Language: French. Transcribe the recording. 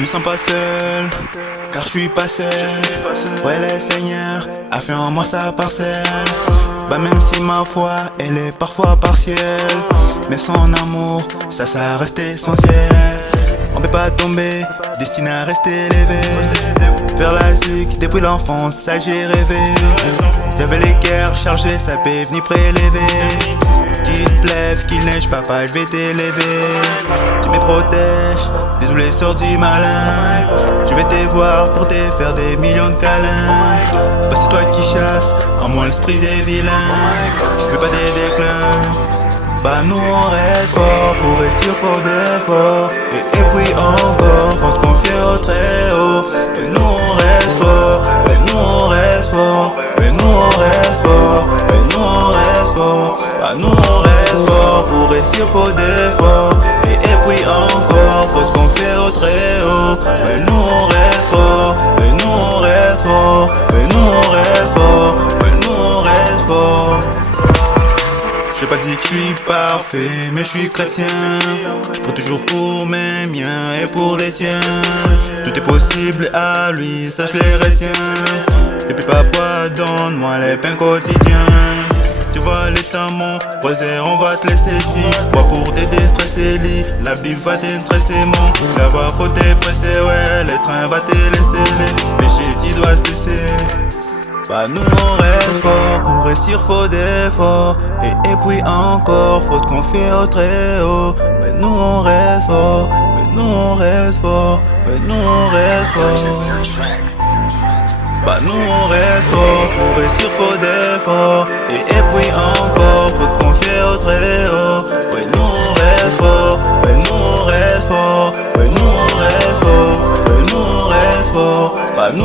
Je me sens pas seul, car je suis pas seul. Ouais, le Seigneur a fait en moi sa parcelle. Bah même si ma foi, elle est parfois partielle, mais son amour, ça reste essentiel. On peut pas tomber, destiné à rester élevé. Faire la zik, depuis l'enfance, ça j'ai rêvé. J'avais les cœurs chargés, ça peut venir prélever. Qu'il pleuve, qu'il neige, papa, je vais t'élever. Tu me protèges de tous les sorts du malin. Je vais te voir pour te faire des millions de câlins. C'est pas c'est toi qui chasses, en moi l'esprit des vilains. Je veux pas des déclins. Bah nous on reste fort, pour réussir fort d'efforts. Et puis encore, faut se confier au très haut. Et nous on reste fort, et nous on reste fort. Et nous on reste fort, et nous on reste fort. Bah nous on reste fort, pour réussir fort d'efforts. Et puis encore, faut se confier au très haut. Et nous on reste fort, et nous on reste fort. Et nous on reste fort, et nous on reste fort. J'ai pas dit que je suis parfait, mais je suis chrétien. Je prends toujours pour mes miens et pour les tiens. Tout est possible à lui, ça je les retiens. Et puis papa, donne-moi les pains quotidiens. Tu vois les tamons, voisin, on va te laisser dire. Bois pour te déstresser, lit. La Bible va t'intéresser, mon. Là-bas faut te presser, ouais. Les trains va te laisser, les péchés tu dois cesser. Bah nous on reste fort, pour réussir faut d'efforts. Et puis encore, faut te confier au très haut. Mais nous on reste fort, mais nous on reste fort. Mais nous on reste fort. Bah nous on reste fort, pour réussir faut d'efforts. Et puis encore, faut te confier au très haut. Ouais nous on reste fort, ouais nous on reste fort. Ouais nous on reste fort, ouais nous on reste fort. Bah nous